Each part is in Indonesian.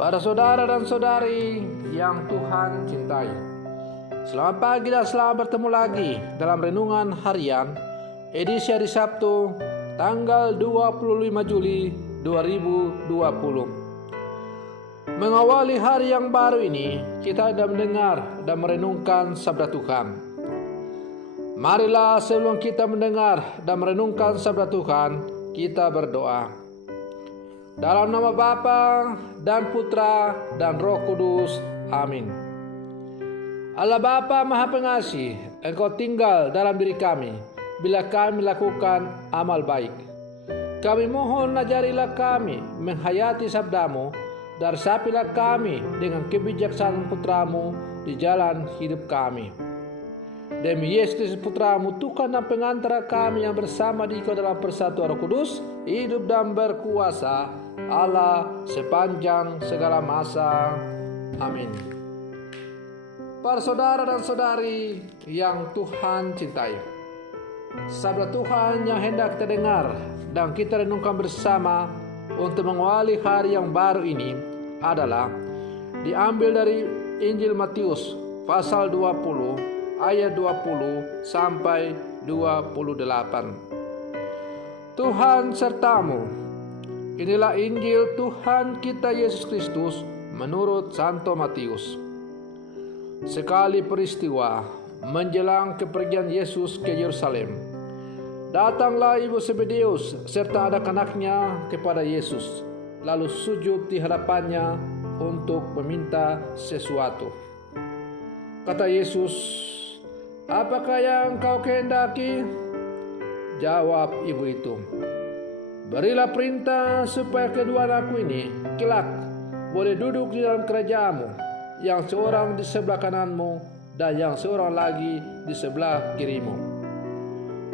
Para saudara dan saudari yang Tuhan cintai, selamat pagi dan selamat bertemu lagi dalam Renungan Harian edisi hari Sabtu tanggal 25 Juli 2020. Mengawali hari yang baru ini, kita akan mendengar dan merenungkan sabda Tuhan. Marilah sebelum kita mendengar dan merenungkan sabda Tuhan, kita berdoa. Dalam nama Bapa dan Putra dan Roh Kudus. Amin. Allah Bapa Maha Pengasih, Engkau tinggal dalam diri kami bila kami lakukan amal baik. Kami mohon ajarilah kami menghayati sabdamu, dan resapilah kami dengan kebijaksanaan Putramu di jalan hidup kami. Demi Yesus Putramu, Tuhan dan pengantara kami yang bersama di Engkau dalam persatuan Roh Kudus, hidup dan berkuasa Allah sepanjang segala masa. Amin. Para saudara dan saudari yang Tuhan cintai, sabda Tuhan yang hendak kita dengar dan kita renungkan bersama untuk mengawali hari yang baru ini adalah diambil dari Injil Matius pasal 20 ayat 20 sampai 28. Tuhan sertamu. Inilah Injil Tuhan kita Yesus Kristus menurut Santo Matius. Sekali peristiwa menjelang kepergian Yesus ke Yerusalem, datanglah ibu Zebedeus serta anak-anaknya kepada Yesus, lalu sujud di hadapannya untuk meminta sesuatu. Kata Yesus, "Apakah yang kau kehendaki?" Jawab ibu itu, "Berilah perintah supaya kedua anakku ini kelak boleh duduk di dalam kerajaanmu, yang seorang di sebelah kananmu dan yang seorang lagi di sebelah kirimu."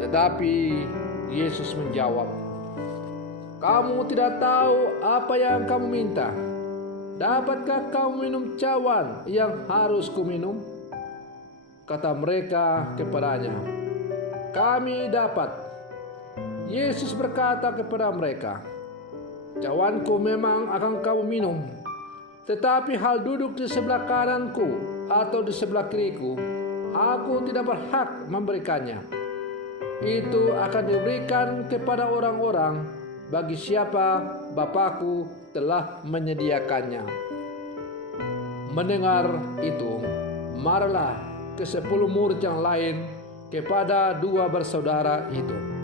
Tetapi Yesus menjawab, "Kamu tidak tahu apa yang kamu minta. Dapatkah kamu minum cawan yang harus kuminum?" Kata mereka kepadanya, "Kami dapat." Yesus berkata kepada mereka, "Cawanku memang akan kamu minum, tetapi hal duduk di sebelah kananku atau di sebelah kiriku, aku tidak berhak memberikannya. Itu akan diberikan kepada orang-orang bagi siapa Bapakku telah menyediakannya." Mendengar itu, marilah ke 10 murid yang lain kepada dua bersaudara itu.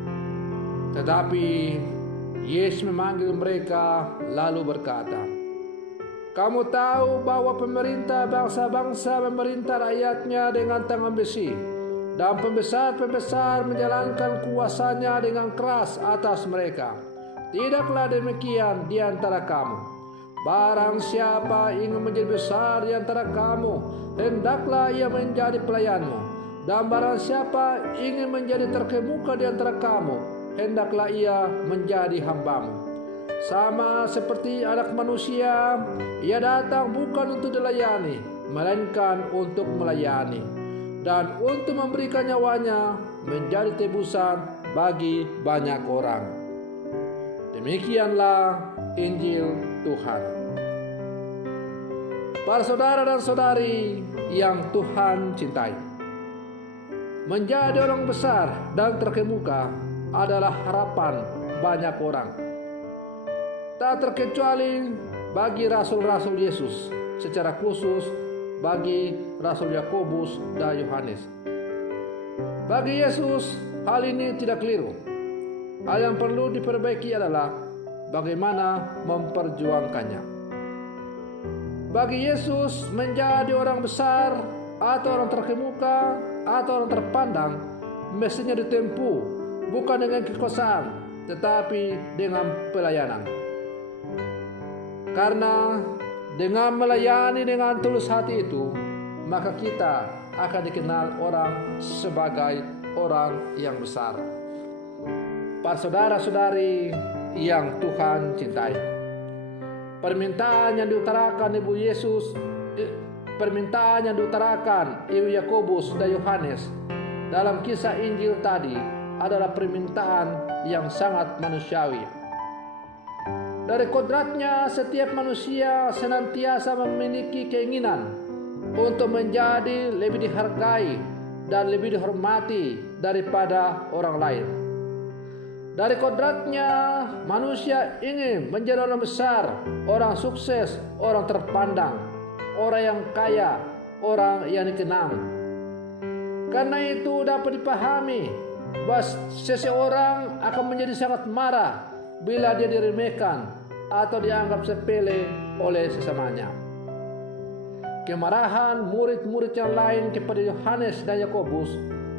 Tetapi Yesus memanggil mereka lalu berkata, "Kamu tahu bahwa pemerintah bangsa-bangsa memerintah rakyatnya dengan tangan besi, dan pembesar-pembesar menjalankan kuasanya dengan keras atas mereka. Tidaklah demikian di antara kamu. Barang siapa ingin menjadi besar di antara kamu, hendaklah ia menjadi pelayanmu. Dan barang siapa ingin menjadi terkemuka di antara kamu, hendaklah ia menjadi hambamu. Sama seperti Anak Manusia, ia datang bukan untuk dilayani, melainkan untuk melayani, dan untuk memberikan nyawanya menjadi tebusan bagi banyak orang." Demikianlah Injil Tuhan. Para saudara dan saudari yang Tuhan cintai, menjadi orang besar dan terkemuka adalah harapan banyak orang, tak terkecuali bagi rasul-rasul Yesus, secara khusus bagi Rasul Yakobus dan Yohanes. Bagi Yesus, hal ini tidak keliru. Hal yang perlu diperbaiki adalah bagaimana memperjuangkannya. Bagi Yesus, menjadi orang besar atau orang terkemuka atau orang terpandang mestinya ditempuh bukan dengan kekuasaan, tetapi dengan pelayanan. Karena dengan melayani dengan tulus hati itu, maka kita akan dikenal orang sebagai orang yang besar. Para saudara-saudari yang Tuhan cintai, permintaan yang diutarakan Ibu Yakobus dan Yohanes dalam kisah Injil tadi adalah permintaan yang sangat manusiawi. Dari kodratnya setiap manusia senantiasa memiliki keinginan untuk menjadi lebih dihargai dan lebih dihormati daripada orang lain. Dari kodratnya manusia ingin menjadi orang besar, orang sukses, orang terpandang, orang yang kaya, orang yang dikenang. Karena itu dapat dipahami bahwa seseorang akan menjadi sangat marah bila dia diremehkan atau dianggap sepele oleh sesamanya. Kemarahan murid-murid yang lain kepada Yohanes dan Yakobus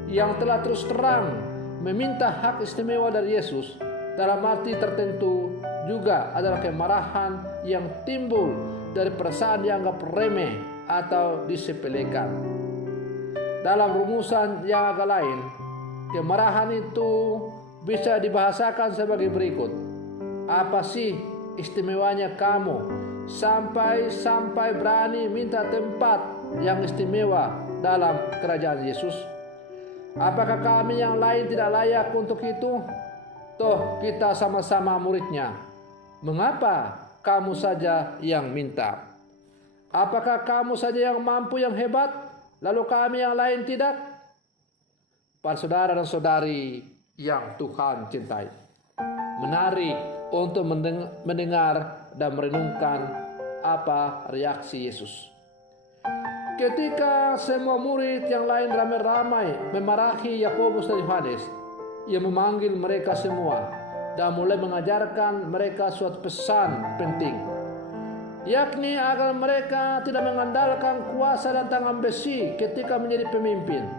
yang telah terus terang meminta hak istimewa dari Yesus dalam arti tertentu juga adalah kemarahan yang timbul dari perasaan dianggap remeh atau disepelekan. Dalam rumusan yang agak lain, kemarahan itu bisa dibahasakan sebagai berikut. Apa sih istimewanya kamu sampai berani minta tempat yang istimewa dalam kerajaan Yesus? Apakah kami yang lain tidak layak untuk itu? Toh kita sama-sama muridnya. Mengapa kamu saja yang minta? Apakah kamu saja yang mampu, yang hebat, lalu kami yang lain tidak? Para saudara dan saudari yang Tuhan cintai, menarik untuk mendengar dan merenungkan apa reaksi Yesus. Ketika semua murid yang lain ramai-ramai memarahi Yakobus dan Yohanes, ia memanggil mereka semua dan mulai mengajarkan mereka suatu pesan penting, yakni agar mereka tidak mengandalkan kuasa dan tangan besi ketika menjadi pemimpin.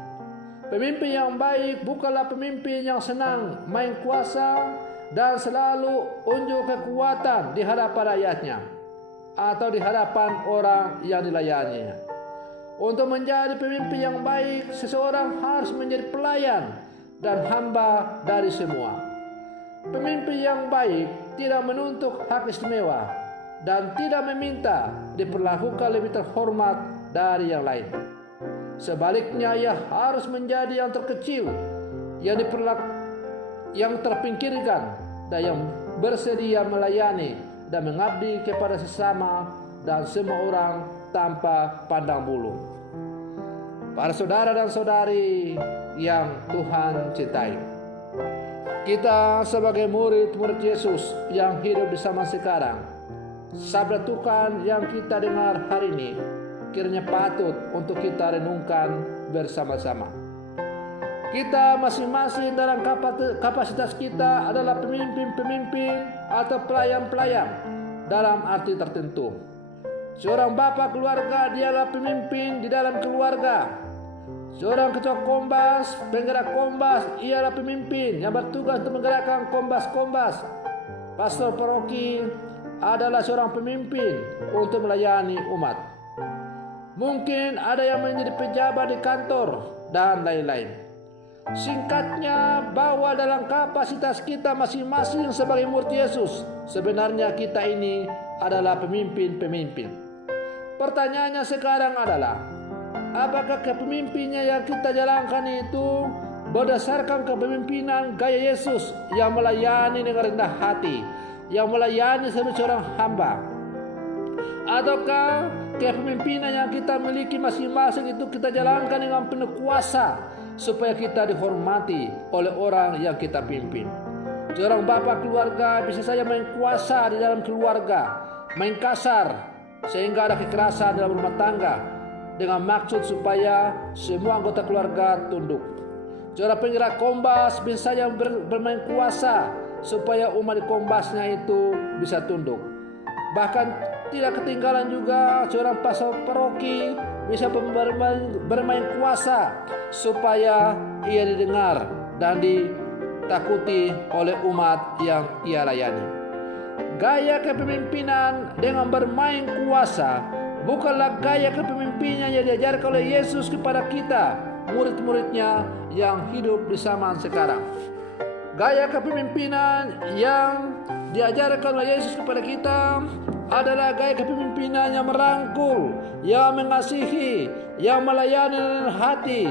Pemimpin yang baik bukanlah pemimpin yang senang main kuasa dan selalu unjuk kekuatan di hadapan rakyatnya atau di hadapan orang yang dilayaninya. Untuk menjadi pemimpin yang baik, seseorang harus menjadi pelayan dan hamba dari semua. Pemimpin yang baik tidak menuntut hak istimewa dan tidak meminta diperlakukan lebih terhormat dari yang lain. Sebaliknya, ia harus menjadi yang terkecil, yang terpinggirkan, dan yang bersedia melayani dan mengabdi kepada sesama dan semua orang tanpa pandang bulu. Para saudara dan saudari yang Tuhan cintai, kita sebagai murid-murid Yesus yang hidup di zaman sekarang, sabda Tuhan yang kita dengar hari ini kiranya patut untuk kita renungkan bersama-sama. Kita masing-masing dalam kapasitas kita adalah pemimpin-pemimpin atau pelayan-pelayan dalam arti tertentu. Seorang bapa keluarga, dialah pemimpin di dalam keluarga. Seorang ketua kombas, penggerak kombas, ialah pemimpin yang bertugas untuk menggerakkan kombas-kombas. Pastor paroki adalah seorang pemimpin untuk melayani umat. Mungkin ada yang menjadi pejabat di kantor dan lain-lain. Singkatnya, bahwa dalam kapasitas kita masing-masing sebagai murid Yesus, sebenarnya kita ini adalah pemimpin-pemimpin. Pertanyaannya sekarang adalah, apakah kepemimpinannya yang kita jalankan itu berdasarkan kepemimpinan gaya Yesus yang melayani dengan rendah hati, yang melayani sebagai seorang hamba? Ataukah kepemimpinan yang kita miliki masing-masing itu kita jalankan dengan penuh kuasa supaya kita dihormati oleh orang yang kita pimpin? Seorang bapak keluarga bisa saja main kuasa di dalam keluarga, main kasar sehingga ada kekerasan dalam rumah tangga dengan maksud supaya semua anggota keluarga tunduk. Seorang penggerak kombas bisa saja bermain kuasa supaya umat di kombasnya itu bisa tunduk. Bahkan tidak ketinggalan juga seorang pastor paroki bisa bermain kuasa supaya ia didengar dan ditakuti oleh umat yang ia layani. Gaya kepemimpinan dengan bermain kuasa bukanlah gaya kepemimpinan yang diajarkan oleh Yesus kepada kita, murid-muridnya yang hidup di zaman sekarang. Gaya kepemimpinan yang diajarkan oleh Yesus kepada kita adalah gaya kepemimpinan yang merangkul, yang mengasihi, yang melayani dengan hati,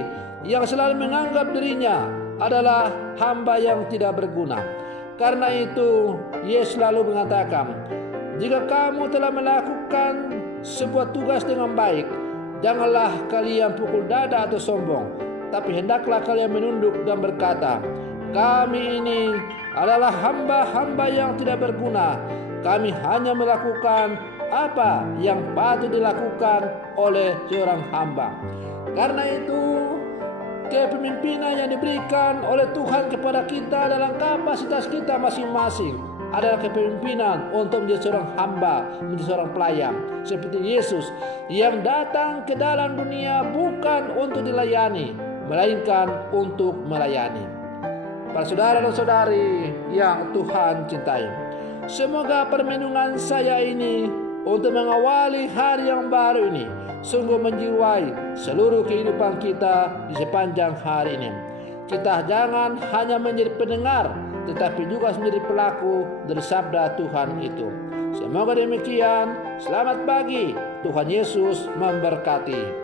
yang selalu menganggap dirinya adalah hamba yang tidak berguna. Karena itu, Yesus selalu mengatakan, jika kamu telah melakukan sebuah tugas dengan baik, janganlah kalian pukul dada atau sombong, tapi hendaklah kalian menunduk dan berkata, kami ini adalah hamba-hamba yang tidak berguna. Kami hanya melakukan apa yang patut dilakukan oleh seorang hamba. Karena itu, kepemimpinan yang diberikan oleh Tuhan kepada kita dalam kapasitas kita masing-masing adalah kepemimpinan untuk menjadi seorang hamba, menjadi seorang pelayan. Seperti Yesus yang datang ke dalam dunia bukan untuk dilayani, melainkan untuk melayani. Para saudara dan saudari yang Tuhan cintai, semoga permenungan saya ini untuk mengawali hari yang baru ini sungguh menjiwai seluruh kehidupan kita di sepanjang hari ini. Kita jangan hanya menjadi pendengar, tetapi juga menjadi pelaku dari sabda Tuhan itu. Semoga demikian. Selamat pagi. Tuhan Yesus memberkati.